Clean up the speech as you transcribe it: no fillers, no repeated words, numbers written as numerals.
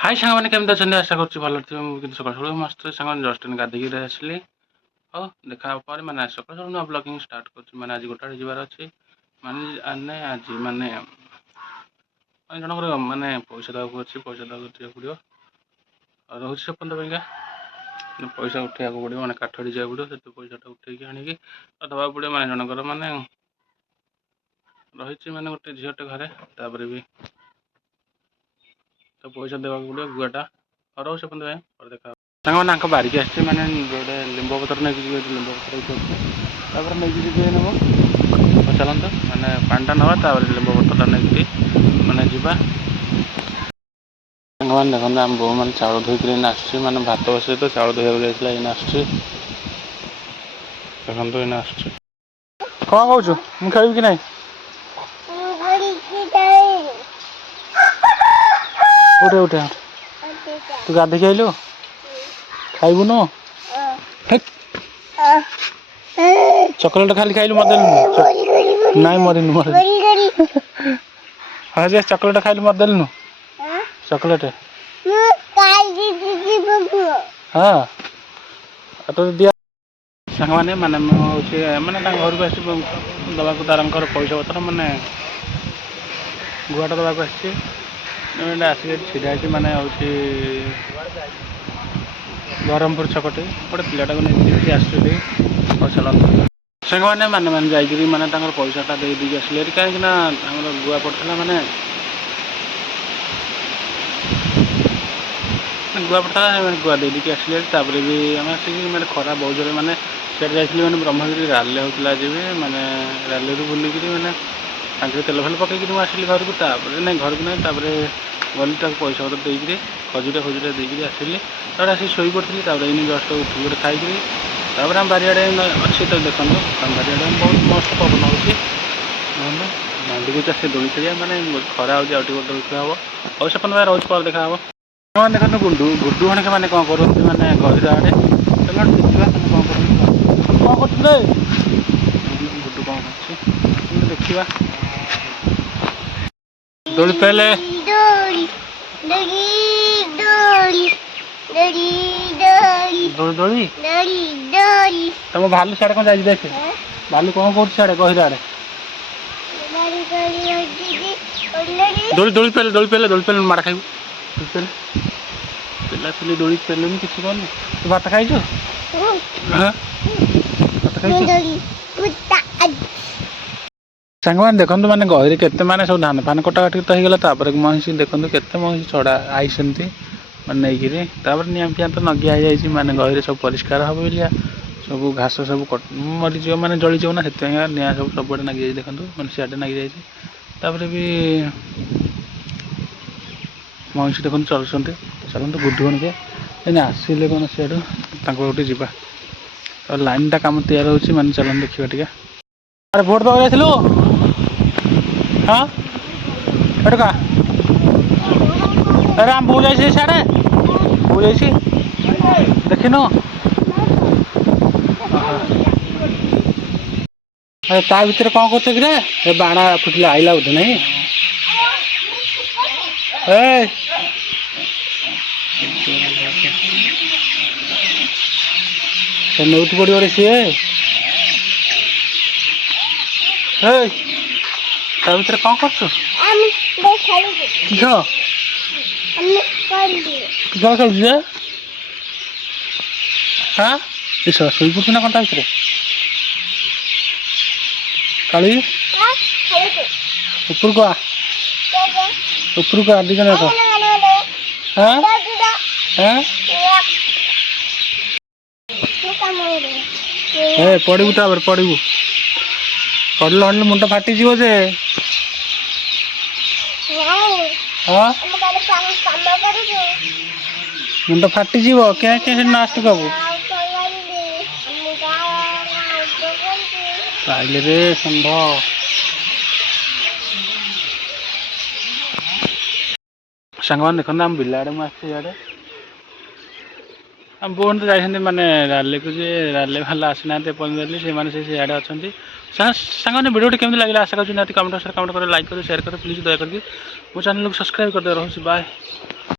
हाय साଙ୍ଗମାନେ କେମିତି ଅଛନ୍ତି ଆଶା କରୁଛି ଭଲ ଥିବେ ମୁଁ କିନ୍ତୁ ସକାଳୁ ସକାଳୁ ମସ୍ତ ସାଙ୍ଗମାନେ ଜଷ୍ଟ ଗାଧେଇକି ଆସିଲି ଆଉ ଦେଖା ହେବା ପରେ ମାନେ ସକାଳୁ ସକାଳୁ ନୂଆ ବ୍ଲଗିଂ ଷ୍ଟାର୍ଟ କରୁଛି ମାନେ ଆଜି ଗୋଟେ ଆଡ଼େ ଯିବାର ଅଛି ମାନେ ଆଜି ମାନେ ଜଣଙ୍କର ମାନେ ପଇସା ଦେବାକୁ ଅଛି ପଇସା ଦେବାକୁ ଯିବାକୁ ପଡ଼ିବ ଆଉ ରହୁଛି ସେପର୍ଯ୍ୟନ୍ତ ପାଇଁକା ପଇସା ଉଠେଇବାକୁ ପଡ଼ିବ ମାନେ କାଠରେ ଯିବାକୁ ପଡ଼ିବ ସେଠୁ ପଇସାଟା ଉଠେଇକି ଆଣିକି ଦେବାକୁ ପଡ଼ିବ ମାନେ ଜଣଙ୍କର ମାନେ ରହିଛି ମାନେ ଗୋଟେ ଝିଅଟେ ଘରେ ତାପରେ ବି तो पैसा देवाक पड़ो गुआटा और से पर देखा सामान बारिकी आसছে মানে गोटे लिंब पतर नहीं लिंब पतर नहीं नब चलत मैंने पाटा नवा लिंब पतर नहीं मैंने जावा सामान देखते आम बो मैंने चाउल धोक मैंने भात बस तो चाउल धोया जाता है आस देखो इन आस कौन कौच मुझे खेल कि ना उठे उठे तू गाधे आइलु खाइबुन चॉकलेट खाली खाइलु मत देलु ना मरिनु हाँ जे चॉकलेट खाइलु मत देलु चॉकलेट हाँ तो दिया सांग मैंने माने माने घर को आस दवा तार पैसा पतर माने गुआटा दवा आसिक छिड़ा माने ब्रह्मपुर छकटे गोटे पिलाटा को नहीं आसुँच सांग मैंने माने मैंने जाकि माने पैसाटा दे दी आसिले कहीं गुआ पड़ता माने गुआ पड़ता गुआ दे दी आसिले भी आम आसिक मैंने खरा बहुत जोर मैंने सीट जाइए मैंने ब्रह्मगिरी राली होता जी मैंने राली बुलिक मैंने तेल फेल पकईकि आसिली घर को नहीं घर को नहीं गली पैसा पतर देकर खजुरा खजुरा देकर आसिली आसी शोई पड़ी इन जस्ट उठी गोटे खाई आम बारियाड़े अच्छी तो देखो आम बारियाड़े बहुत मस्त पवन हो मंडी को से दोली खेलिया मैंने खरा हो दोली खेल हम और से रोज पर देखा हम देखो गुड्डू गुड्डू हणिक मैंने कौन करते मैंने गहिर आड़े चलो देखा कौन कर गुड्डू कौन कर देखा दोली पहले दोली तुम भालू साड़े कौन जाए देख भालू कौन कर गहिर आड़े दोली दोली पहले माड़ खाइबू पिला पिली दोली पेलुन किसी कौन तू भात खाइଛୁ सांग मैंने देखो मैंने गहरी केते माने सब धान फान कटा काटी तो होगा महिषी देखो केते महिषी छड़ा आई मैंने नहीं निआ फिया तो नगिया माने गहरी सब परिष्कार हम बोलिया सब घास सब मरीज मैंने जलीज ना से निआ सब सब नागि जाए देखो मैंने सियाडे नागि जाए भी महिषी देखो चलुँच चलते गुड्डू के आसिले कौन सियाड़ू गोटे जावा तो लाइनटा कम तैयार होची मैंने चलन देखा टे अरे भोट दवा जाइलु हाँ का अरे आम बो जाइए सियाड़े बो जाइए देखिन अरे ता भर कौन कर बाण फुटले आईला बोधे नहीं नौट पड़े सी भर कौन कर हाँ शोई पड़ू ना कौन ता भर काली ऊपर को ऊपर को आदि जन हाँ हाँ पड़ू तापर पड़ू पड़े हल्ले मुंड फाटी जीव जे हाँ मुंड फाटी जीव क्या क्या नास्ट कबू पाइले रे संभव सांग मैंने देखते आम बिल आड़े मुझे आम बोन तो जाइए मैंने राली को जे राली भाला आसीना से सियाड़े अच्छा सांग वीडियो केमती लगे आशा करें कमेंट कर लाइक कर शेयर कर प्लीज दया करके मो चैनल को सब्सक्राइब कर दे रहा बाय।